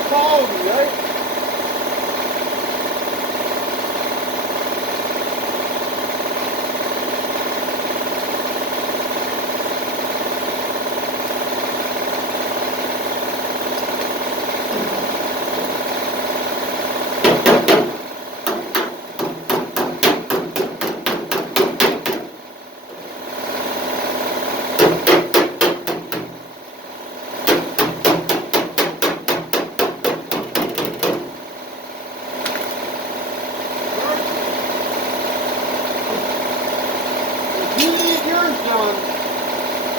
rod quality, right? If you need yours done,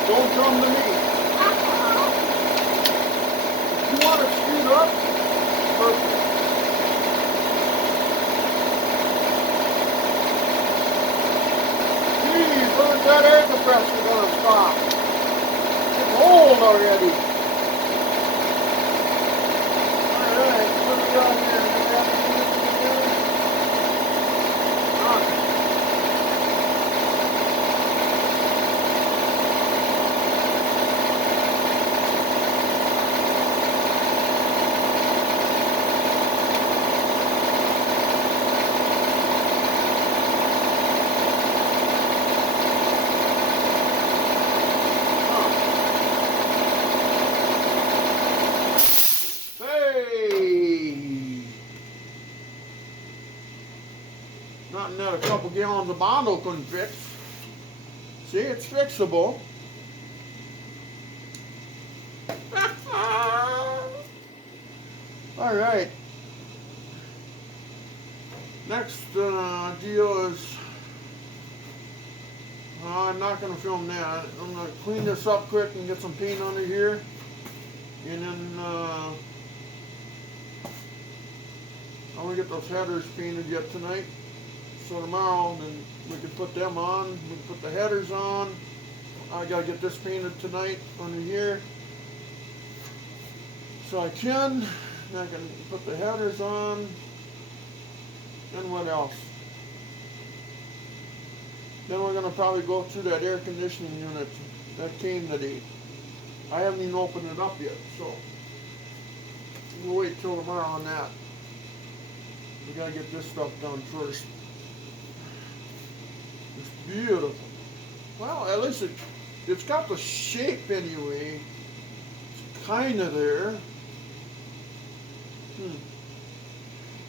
don't come to me. If you want it screwed up, perfect. Geez, when's that air compressor gonna stop? It's old already. Alright, what do we got here? Do we have anything together? Nothing. Hey! Nothing that a couple gallons of Bondo couldn't fix. See, it's fixable. Alright. Next deal is, I'm not going to film that. I'm going to clean this up quick and get some paint under here. And then I'm going to get those headers painted yet tonight. So tomorrow, then we can put them on. We can put the headers on. I got to get this painted tonight under here. So I can put the headers on. Then what else? Then we're going to probably go through that air conditioning unit that came today. I haven't even opened it up yet, so we'll wait till tomorrow on that. We got to get this stuff done first. It's beautiful. Well, at least it's got the shape anyway. It's kind of there.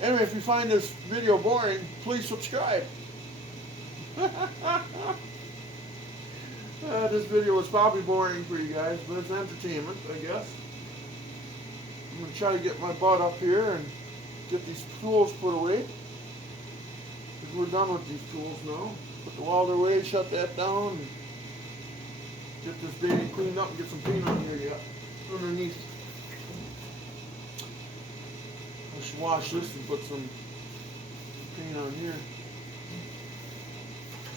Anyway, if you find this video boring, please subscribe. This video was probably boring for you guys, but it's entertainment, I guess. I'm going to try to get my butt up here and get these tools put away. Because we're done with these tools now. Put the welder away, shut that down, and get this baby cleaned up and get some paint on here yet. Underneath. I should wash this and put some paint on here.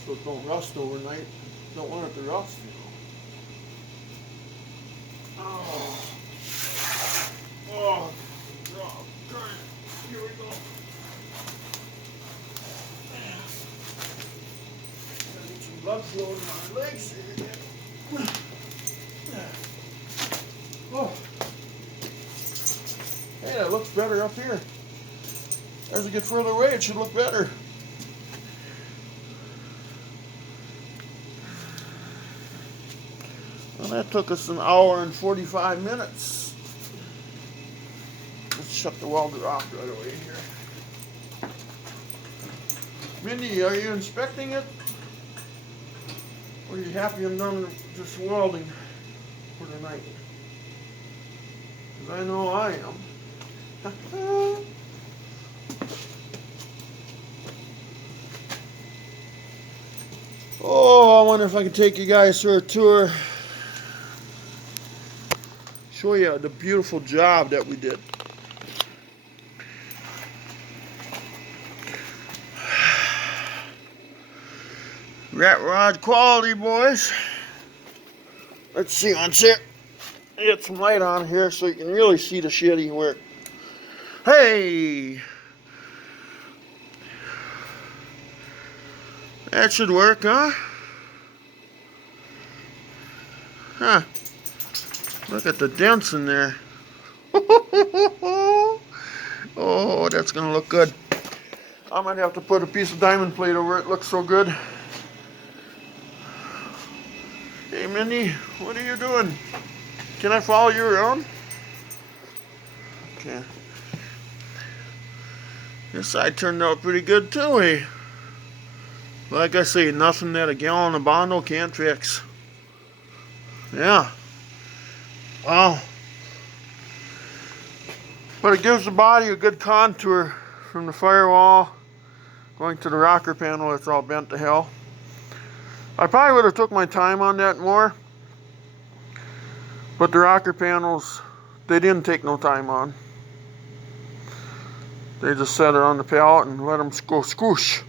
So it don't rust overnight. Don't want it to rust, you know. Oh, God. Here we go. Gotta get some blood flow in my legs here again. Oh. Hey, that looks better up here. As we get further away, it should look better. Well, that took us an hour and 45 minutes. Let's shut the welder off right away here. Mindy, are you inspecting it? Or are you happy I'm done just welding for tonight? Because I know I am. Oh, I wonder if I can take you guys through a tour. Show you the beautiful job that we did. Rat rod quality, boys. Let's see, let's get some light on here so you can really see the shitty work. Hey! That should work, huh? Huh. Look at the dents in there. Oh, that's gonna look good. I might have to put a piece of diamond plate over it. It looks so good. Hey, Mindy, what are you doing? Can I follow you around? Okay. This side turned out pretty good too, eh? Like I say, nothing that a gallon of Bondo can't fix. Yeah. Wow. But it gives the body a good contour from the firewall going to the rocker panel. It's all bent to hell. I probably would have took my time on that more, but the rocker panels, they didn't take no time on. They just set it on the pallet and let them go squoosh.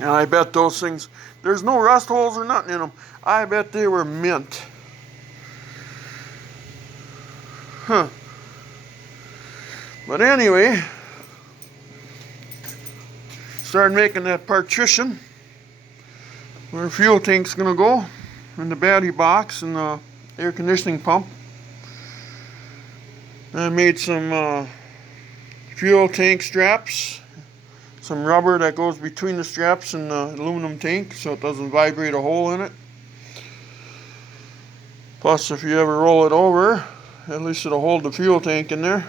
And I bet those things, there's no rust holes or nothing in them. I bet they were mint. Huh. But anyway, started making that partition where the fuel tank's gonna go, and the battery box and the air conditioning pump. I made some fuel tank straps, some rubber that goes between the straps and the aluminum tank so it doesn't vibrate a hole in it. Plus, if you ever roll it over, at least it'll hold the fuel tank in there.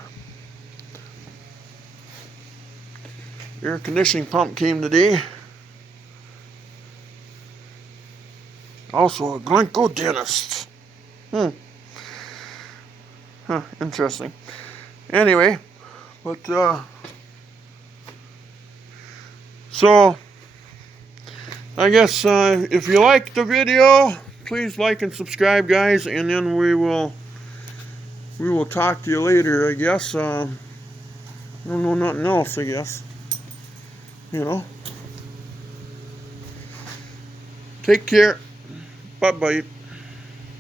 Air conditioning pump came today. Also a Glencoe dentist. Interesting. Anyway, but so I guess if you like the video, please like and subscribe, guys, and then we will talk to you later, I guess. I don't know nothing else, I guess. You know. Take care. Bye-bye.